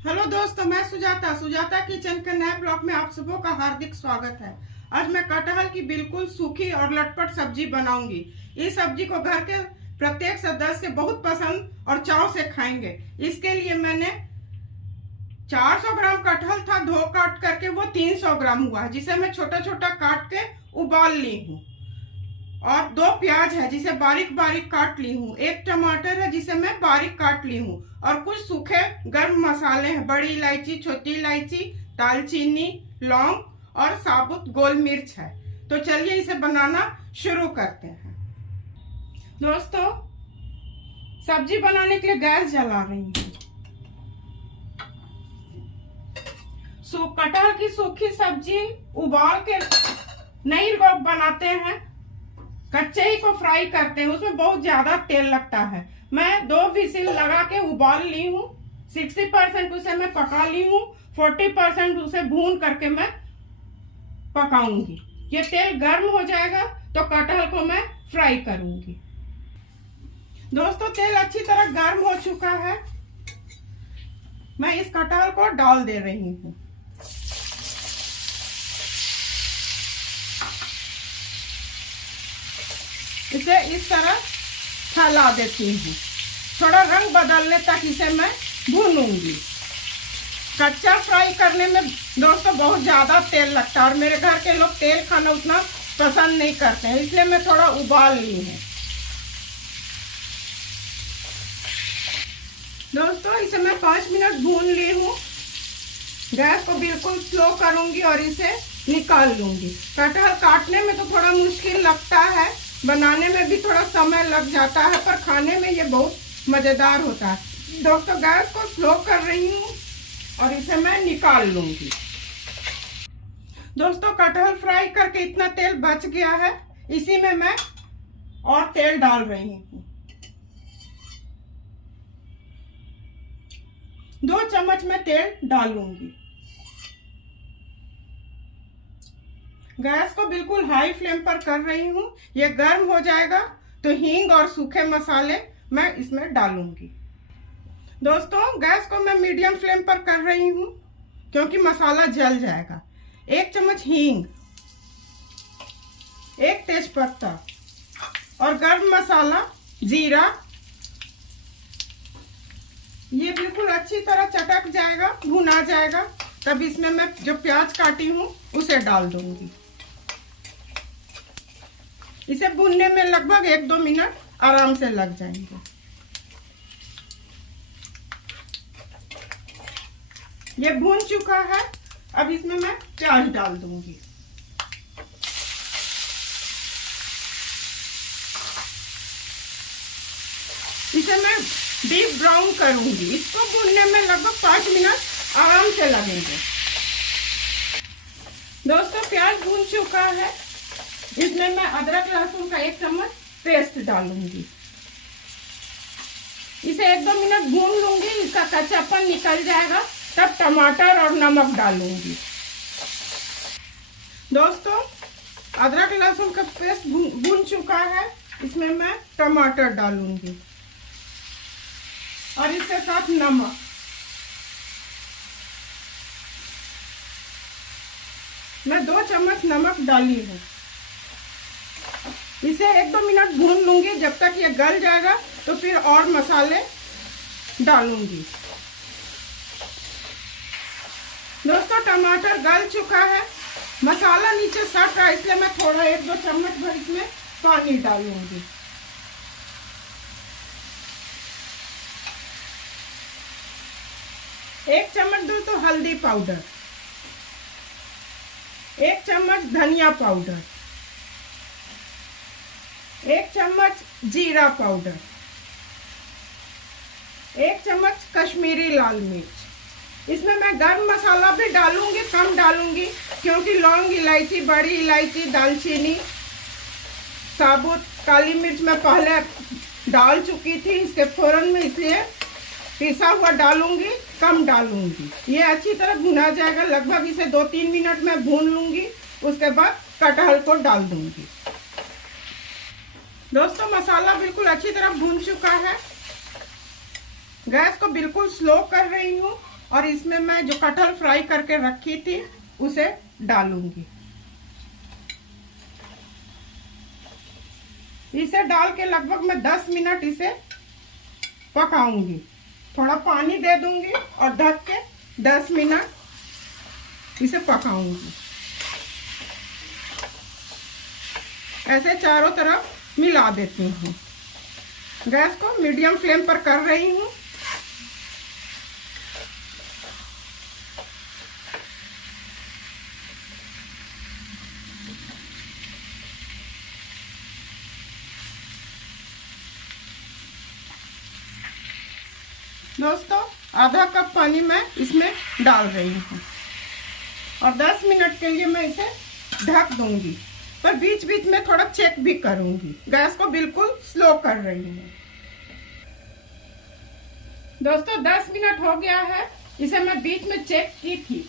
Hello दोस्तों, मैं Sujata kitchen के नए ब्लॉग में आप सबों का हार्दिक स्वागत है। आज मैं कटहल की बिल्कुल सूखी और लटपट सब्जी बनाऊंगी। इस सब्जी को घर के प्रत्येक सदस्य बहुत पसंद और चाव से खाएंगे। इसके लिए मैंने 400 ग्राम कटहल था, धो काट करके वो 300 ग्राम हुआ है, जिसे मैं छोटा छोटा काट के उबाल ली हूँ। और 2 प्याज है जिसे बारीक बारीक काट ली हूँ। 1 टमाटर है जिसे मैं बारीक काट ली हूँ। और कुछ सूखे गर्म मसाले हैं, बड़ी इलायची, छोटी इलायची, दालचीनी, लौंग और साबुत गोल मिर्च है। तो चलिए इसे बनाना शुरू करते हैं। दोस्तों, सब्जी बनाने के लिए गैस जला रही हूँ। कटहल की सूखी सब्जी उबाल के नहीं लोग बनाते हैं, कच्चे ही को फ्राई करते हैं। उसमें बहुत ज्यादा तेल लगता है। मैं 2 विसिल लगा के उबाल ली हूँ। 60% उसे मैं पका ली हूँ, 40% उसे भून करके मैं पकाऊंगी। ये तेल गर्म हो जाएगा तो कटहल को मैं फ्राई करूंगी। दोस्तों, तेल अच्छी तरह गर्म हो चुका है। मैं इस कटहल को डाल दे रही हूँ। इसे इस तरह फैला देती हूँ। थोड़ा रंग बदलने तक इसे मैं भूनूंगी। कच्चा फ्राई करने में दोस्तों बहुत ज़्यादा तेल लगता है और मेरे घर के लोग तेल खाना उतना पसंद नहीं करते हैं, इसलिए मैं थोड़ा उबाल ली हूँ। दोस्तों, इसे मैं 5 मिनट भून ली हूँ। गैस को बिल्कुल स्लो करूंगी और इसे निकाल लूंगी। कटहल काटने में तो थोड़ा मुश्किल लगता है, बनाने में भी थोड़ा समय लग जाता है, पर खाने में ये बहुत मजेदार होता है। दोस्तों, गैस को स्लो कर रही हूँ और इसे मैं निकाल लूंगी। दोस्तों, कटहल फ्राई करके इतना तेल बच गया है। इसी में मैं और तेल डाल रही हूँ। 2 चम्मच में तेल डालूंगी। गैस को बिल्कुल हाई फ्लेम पर कर रही हूँ। ये गर्म हो जाएगा तो हींग और सूखे मसाले मैं इसमें डालूंगी। दोस्तों, गैस को मैं मीडियम फ्लेम पर कर रही हूँ क्योंकि मसाला जल जाएगा। 1 चम्मच हींग, 1 तेजपत्ता और गर्म मसाला जीरा। ये बिल्कुल अच्छी तरह चटक जाएगा, भुना जाएगा, तब इसमें मैं जो प्याज काटी हूँ उसे डाल दूंगी। इसे भूनने में लगभग 1-2 मिनट आराम से लग जाएंगे। ये भून चुका है। अब इसमें मैं प्याज डाल दूंगी। इसे मैं डीप ब्राउन करूंगी। इसको भूनने में लगभग 5 मिनट आराम से लगेंगे। दोस्तों, प्याज भून चुका है। इसमें मैं अदरक लहसुन का 1 चम्मच पेस्ट डालूंगी। इसे 1-2 मिनट भून लूंगी, इसका कच्चापन निकल जाएगा, तब टमाटर और नमक डालूंगी। दोस्तों, अदरक लहसुन का पेस्ट भून चुका है। इसमें मैं टमाटर डालूंगी और इसके साथ नमक। मैं 2 चम्मच नमक डाली हूँ। इसे 1-2 मिनट भून लूंगी। जब तक ये गल जाएगा तो फिर और मसाले डालूंगी। दोस्तों, टमाटर गल चुका है, मसाला नीचे सट रहा है, इसलिए मैं थोड़ा 1-2 चम्मच भर इसमें पानी डालूंगी। एक चम्मच दोस्तों हल्दी पाउडर, 1 चम्मच धनिया पाउडर, 1 चम्मच जीरा पाउडर, 1 चम्मच कश्मीरी लाल मिर्च। इसमें मैं गर्म मसाला भी डालूंगी, कम डालूंगी, क्योंकि लौंग, इलायची, बड़ी इलायची, दालचीनी, साबुत काली मिर्च मैं पहले डाल चुकी थी इसके फोरन में, इसलिए पिसा हुआ डालूंगी, कम डालूंगी। ये अच्छी तरह भुना जाएगा। लगभग इसे 2-3 मिनट में भून लूंगी। उसके बाद कटहल को डाल दूंगी। दोस्तों, मसाला बिल्कुल अच्छी तरह भून चुका है। गैस को बिल्कुल स्लो कर रही हूँ और इसमें मैं जो कटहल फ्राई करके रखी थी उसे डालूंगी। इसे डाल के लगभग मैं 10 मिनट इसे पकाऊंगी। थोड़ा पानी दे दूंगी और ढक के 10 मिनट इसे पकाऊंगी। ऐसे चारों तरफ मिला देती हूँ। गैस को मीडियम फ्लेम पर कर रही हूँ। दोस्तों आधा कप पानी मैं इसमें डाल रही हूँ और 10 मिनट के लिए मैं इसे ढक दूंगी, पर बीच बीच में थोड़ा चेक भी करूंगी। गैस को बिल्कुल स्लो कर रही हूँ। दोस्तों 10 मिनट हो गया है। इसे मैं बीच में चेक की थी।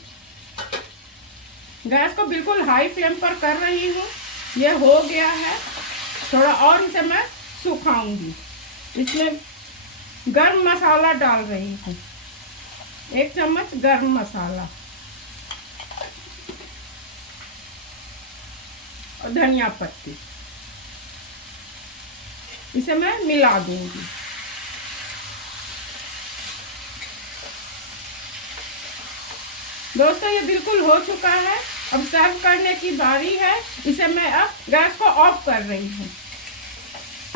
गैस को बिल्कुल हाई फ्लेम पर कर रही हूँ। ये हो गया है। थोड़ा और इसे मैं सुखाऊंगी। इसमें गरम मसाला डाल रही हूँ, 1 चम्मच गरम मसाला और धनिया पत्ती। इसे मैं मिला दूंगी। दोस्तों ये बिल्कुल हो चुका है। अब सर्व करने की बारी है। इसे मैं अब गैस को ऑफ कर रही हूँ।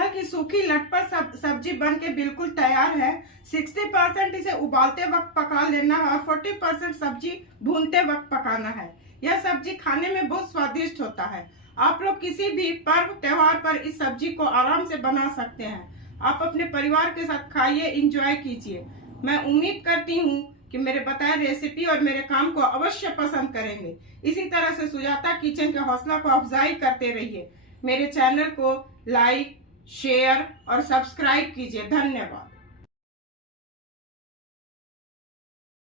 की सूखी लटपट सब्जी बन के बिल्कुल तैयार है। 60% इसे उबालते वक्त पका लेना है और 40% सब्जी भूनते वक्त पकाना है। यह सब्जी खाने में बहुत स्वादिष्ट होता है। आप लोग किसी भी पर्व त्योहार पर इस सब्जी को आराम से बना सकते हैं। आप अपने परिवार के साथ खाइए, एंजॉय कीजिए। मैं उम्मीद करती हूँ कि मेरे बताए रेसिपी और मेरे काम को अवश्य पसंद करेंगे। इसी तरह से सुजाता किचन के हौसला को अफजाई करते रहिए। मेरे चैनल को लाइक, शेयर और सब्सक्राइब कीजिए। धन्यवाद।